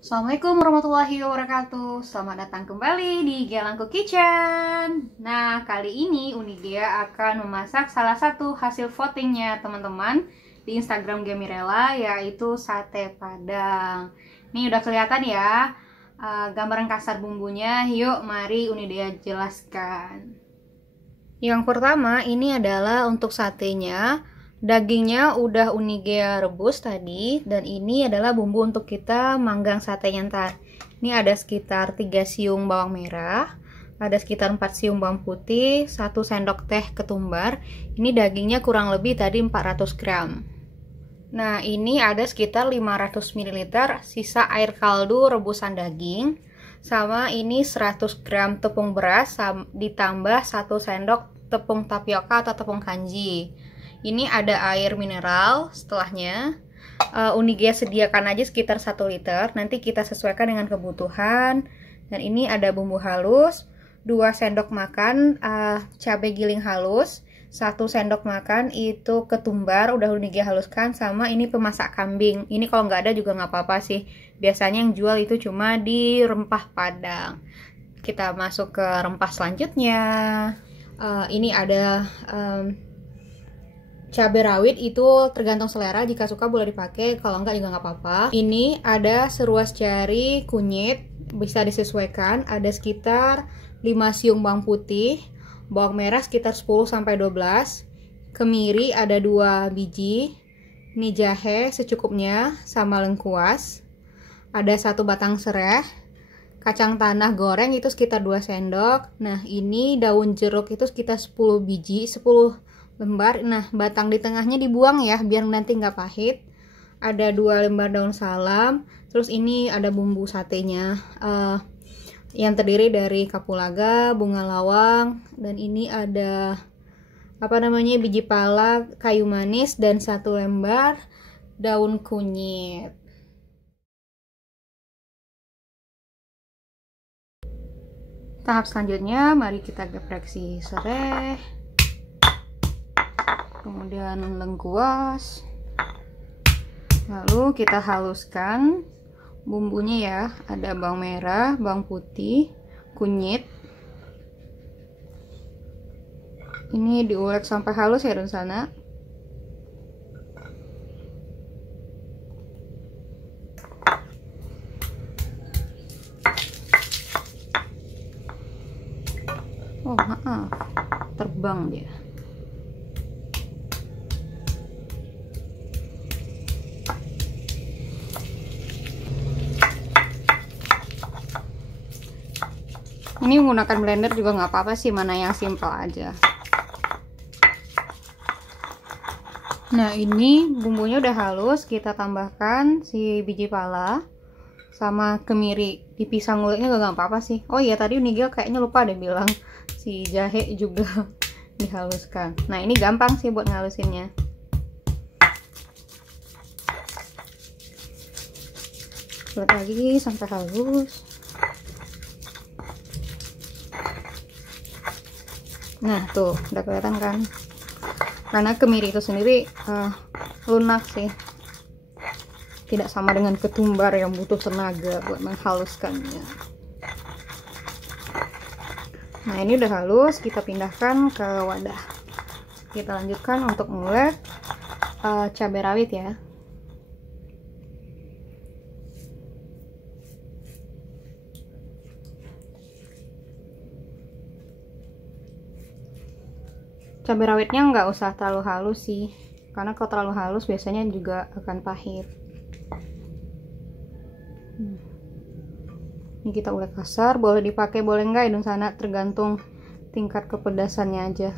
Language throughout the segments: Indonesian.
Assalamualaikum warahmatullahi wabarakatuh. Selamat datang kembali di Gelangku Kitchen. Nah, kali ini Unigia akan memasak salah satu hasil votingnya teman-teman di Instagram Gemirella, yaitu sate Padang. Ini udah kelihatan ya gambaran kasar bumbunya. Yuk, mari Unidia jelaskan. Yang pertama ini adalah untuk satenya. Dagingnya udah Unigea rebus tadi, dan ini adalah bumbu untuk kita manggang satenya ntar. Ini ada sekitar 3 siung bawang merah, ada sekitar 4 siung bawang putih, 1 sendok teh ketumbar. Ini dagingnya kurang lebih tadi 400 gram. Nah, ini ada sekitar 500 ml sisa air kaldu rebusan daging. Sama ini 100 gram tepung beras ditambah 1 sendok tepung tapioka atau tepung kanji. Ini ada air mineral setelahnya. Unigia sediakan aja sekitar 1 liter. Nanti kita sesuaikan dengan kebutuhan. Dan ini ada bumbu halus, 2 sendok makan cabai giling halus, 1 sendok makan itu ketumbar udah Unigia haluskan, sama ini pemasak kambing. Ini kalau nggak ada juga nggak apa-apa sih. Biasanya yang jual itu cuma di rempah Padang. Kita masuk ke rempah selanjutnya. Ini ada cabai rawit, itu tergantung selera, jika suka boleh dipakai, kalau enggak juga nggak apa-apa. Ini ada seruas jari kunyit, bisa disesuaikan. Ada sekitar 5 siung bawang putih, bawang merah sekitar 10-12, kemiri ada 2 biji, ini jahe secukupnya, sama lengkuas. Ada 1 batang serai, kacang tanah goreng itu sekitar 2 sendok. Nah, ini daun jeruk itu sekitar 10 biji, 10 lembar. Nah, batang di tengahnya dibuang ya, biar nanti nggak pahit. Ada 2 lembar daun salam. Terus ini ada bumbu satenya, yang terdiri dari kapulaga, bunga lawang, dan ini ada biji pala, kayu manis, dan 1 lembar daun kunyit. Tahap selanjutnya, mari kita geprek si serai, kemudian lengkuas, lalu kita haluskan bumbunya ya. Ada bawang merah, bawang putih, kunyit. Ini diulek sampai halus ya di sana. Oh maaf, terbang dia. Ini menggunakan blender juga nggak apa-apa sih, mana yang simple aja. Nah, ini bumbunya udah halus, kita tambahkan si biji pala sama kemiri. Dipisah nguleknya gak apa-apa sih. Oh iya, tadi Unigia kayaknya lupa deh bilang si jahe juga dihaluskan. Nah, ini gampang sih buat ngalusinnya. Buat lagi sampai halus. Nah, tuh udah kelihatan kan? Karena kemiri itu sendiri lunak sih. Tidak sama dengan ketumbar yang butuh tenaga buat menghaluskannya. Nah, ini udah halus, kita pindahkan ke wadah. Kita lanjutkan untuk ngulek cabai rawit ya. Cabai rawitnya nggak usah terlalu halus sih, karena kalau terlalu halus biasanya juga akan pahit. Ini kita ulek kasar, boleh dipakai boleh enggak ya sana, tergantung tingkat kepedasannya aja.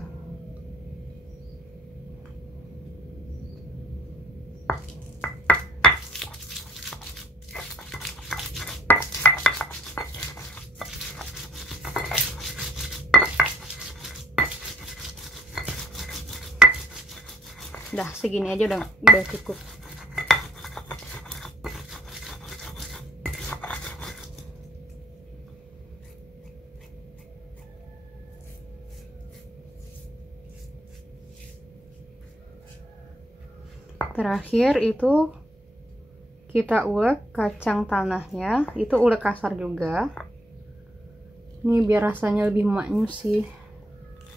Udah segini aja udah cukup. Terakhir itu kita ulek kacang tanahnya, itu ulek kasar juga. Ini biar rasanya lebih maknyus sih.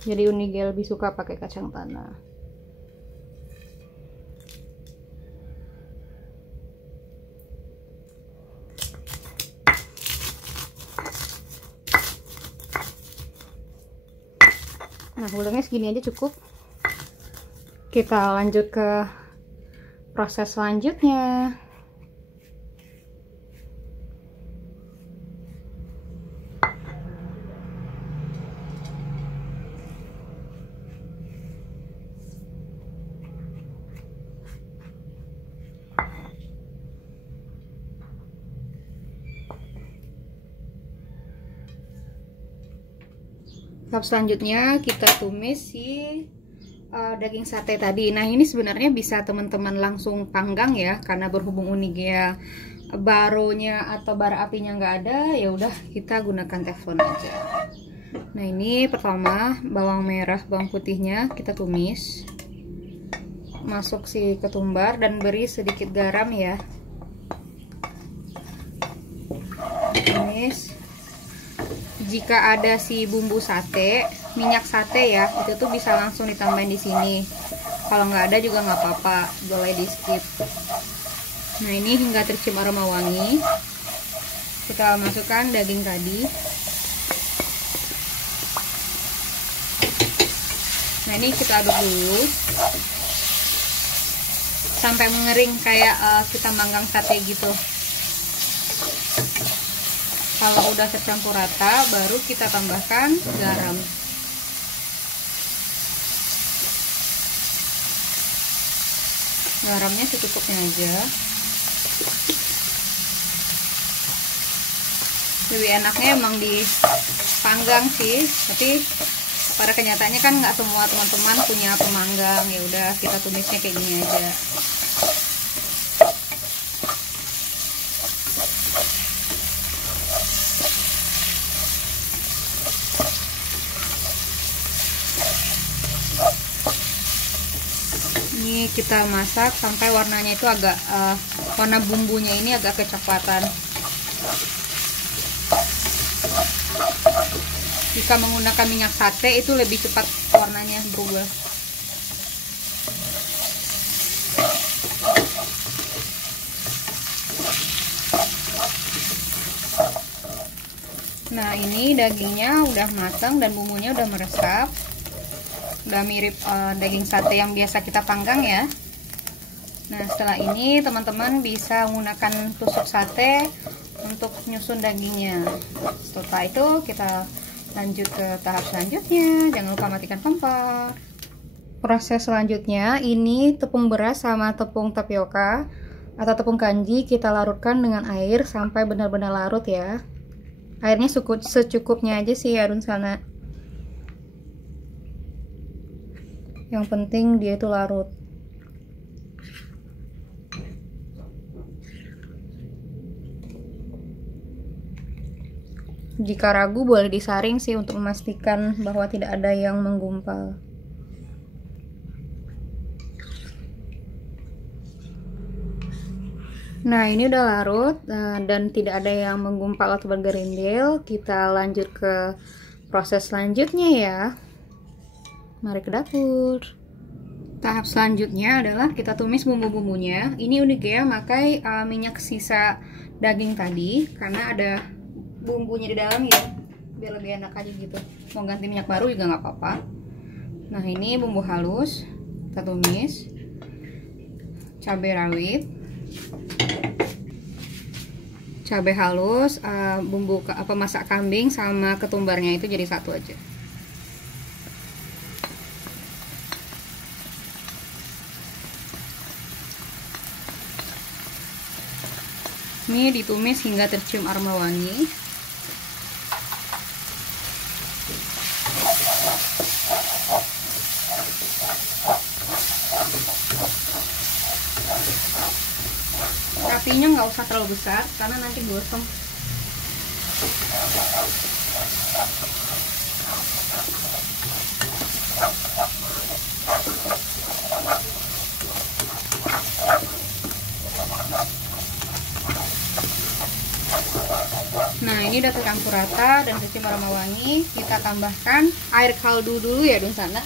Jadi Unige lebih suka pakai kacang tanah. Nah, uleknya segini aja cukup. Kita lanjut ke proses selanjutnya. Tahap selanjutnya kita tumis si daging sate tadi. Nah, ini sebenarnya bisa teman-teman langsung panggang ya, karena berhubung Unige baronya atau bara apinya nggak ada, ya udah kita gunakan teflon aja. Nah, ini pertama bawang merah, bawang putihnya kita tumis, masuk si ketumbar dan beri sedikit garam ya. Tumis. Jika ada si bumbu sate, minyak sate ya, itu tuh bisa langsung ditambahin di sini. Kalau nggak ada juga nggak apa-apa, boleh di skip. Nah, ini hingga tercium aroma wangi. Kita masukkan daging tadi. Nah, ini kita aduk dulu sampai mengering kayak kita manggang sate gitu. Kalau udah tercampur rata, baru kita tambahkan garam. Garamnya secukupnya aja. Lebih enaknya emang dipanggang sih, tapi pada kenyataannya kan nggak semua teman-teman punya pemanggang. Ya udah, kita tumisnya kayak gini aja. Ini kita masak sampai warnanya itu agak warna bumbunya ini agak kecoklatan. Jika menggunakan minyak sate itu lebih cepat warnanya berubah. Nah, ini dagingnya udah matang dan bumbunya udah meresap. Udah mirip daging sate yang biasa kita panggang ya. Nah, setelah ini teman-teman bisa menggunakan tusuk sate untuk nyusun dagingnya. Setelah itu kita lanjut ke tahap selanjutnya. Jangan lupa matikan kompor. Proses selanjutnya, ini tepung beras sama tepung tapioka atau tepung kanji kita larutkan dengan air sampai benar-benar larut ya. Airnya secukupnya aja sih ya Sana. Yang penting dia itu larut. Jika ragu boleh disaring sih untuk memastikan bahwa tidak ada yang menggumpal. Nah, ini udah larut dan tidak ada yang menggumpal atau bergerindil. Kita lanjut ke proses selanjutnya ya. Mari ke dapur. Tahap selanjutnya adalah kita tumis bumbu-bumbunya. Ini Unige pakai minyak sisa daging tadi karena ada bumbunya di dalam ya, biar lebih enak aja gitu. Mau ganti minyak baru juga nggak apa-apa. Nah, ini bumbu halus kita tumis. Cabai rawit, cabai halus, bumbu masak kambing sama ketumbarnya itu jadi satu aja. Ini ditumis hingga tercium aroma wangi. Apinya nggak usah terlalu besar karena nanti gosong. Nah, ini udah tercampur rata dan kecium aroma wangi. Kita tambahkan air kaldu dulu ya Dun Sana.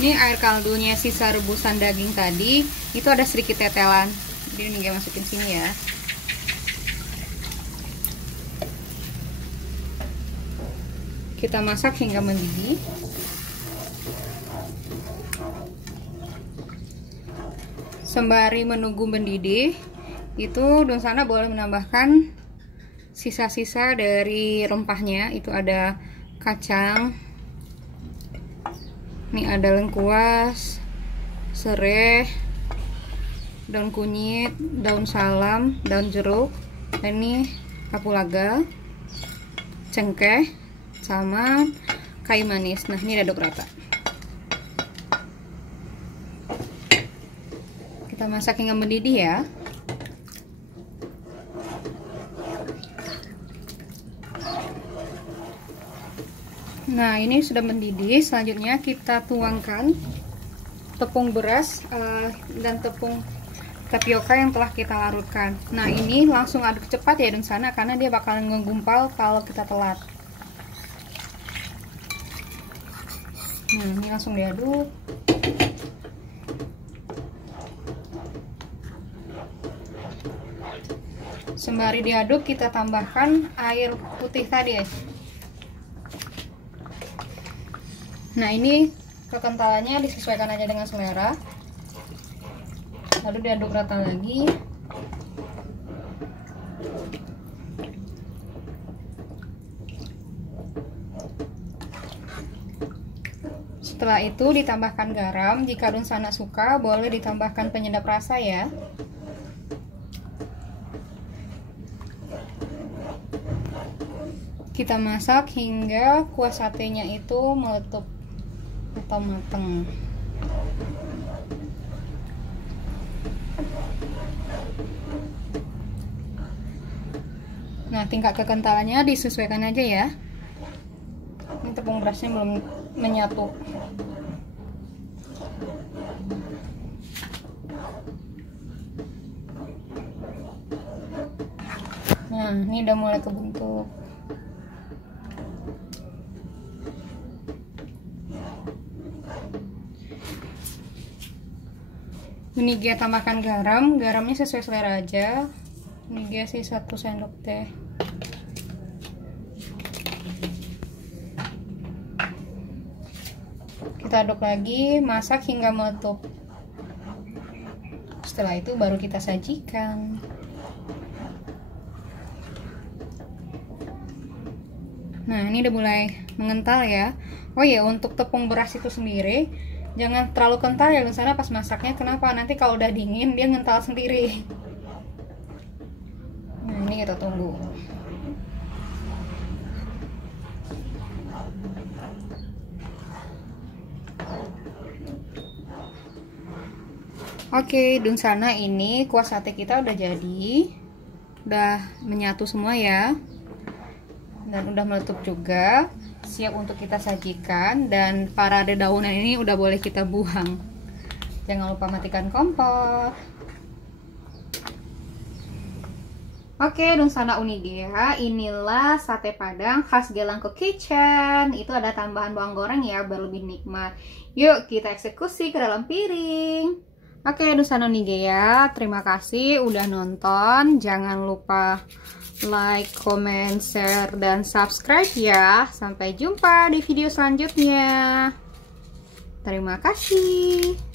Ini air kaldunya sisa rebusan daging tadi, itu ada sedikit tetelan. Jadi ini masukin sini ya. Kita masak hingga mendidih. Sembari menunggu mendidih, itu Dun Sana boleh menambahkan sisa-sisa dari rempahnya. Itu ada kacang, ini ada lengkuas, serai, daun kunyit, daun salam, daun jeruk, dan ini kapulaga, cengkeh, sama kayu manis. Nah, ini aduk rata. Kita masak hingga mendidih ya. Nah, ini sudah mendidih. Selanjutnya kita tuangkan tepung beras dan tepung tapioka yang telah kita larutkan. Nah, ini langsung aduk cepat ya Dun Sana, karena dia bakalan ngegumpal kalau kita telat. Nah, ini langsung diaduk. Sembari diaduk, kita tambahkan air putih tadi ya. Nah, ini kekentalannya disesuaikan aja dengan selera. Lalu diaduk rata lagi. Setelah itu ditambahkan garam. Jika Dun Sana suka, boleh ditambahkan penyedap rasa ya. Kita masak hingga kuah satenya itu meletup atau mateng. Nah, tingkat kekentalannya disesuaikan aja ya. Ini tepung berasnya belum menyatu. Nah, ini udah mulai kebentuk. Ini dia tambahkan garam. Garamnya sesuai selera aja. Ini dia sih 1 sendok teh. Kita aduk lagi, masak hingga meletup. Setelah itu baru kita sajikan. Nah, ini udah mulai mengental ya. Oh ya, untuk tepung beras itu sendiri jangan terlalu kental ya Dun Sana pas masaknya. Kenapa? Nanti kalau udah dingin dia ngental sendiri. Nah, ini kita tunggu. Oke, Dun Sana, ini kuah sate kita udah jadi. Udah menyatu semua ya. Dan udah meletup juga. Siap untuk kita sajikan, dan para dedaunan ini udah boleh kita buang. Jangan lupa matikan kompor. Oke, Dun Sana Unigea, inilah sate Padang khas Gelangko Kitchen. Itu ada tambahan bawang goreng ya, biar lebih nikmat. Yuk kita eksekusi ke dalam piring. Oke, Dun Sana Unigea, terima kasih udah nonton. Jangan lupa like, comment, share, dan subscribe ya. Sampai jumpa di video selanjutnya. Terima kasih.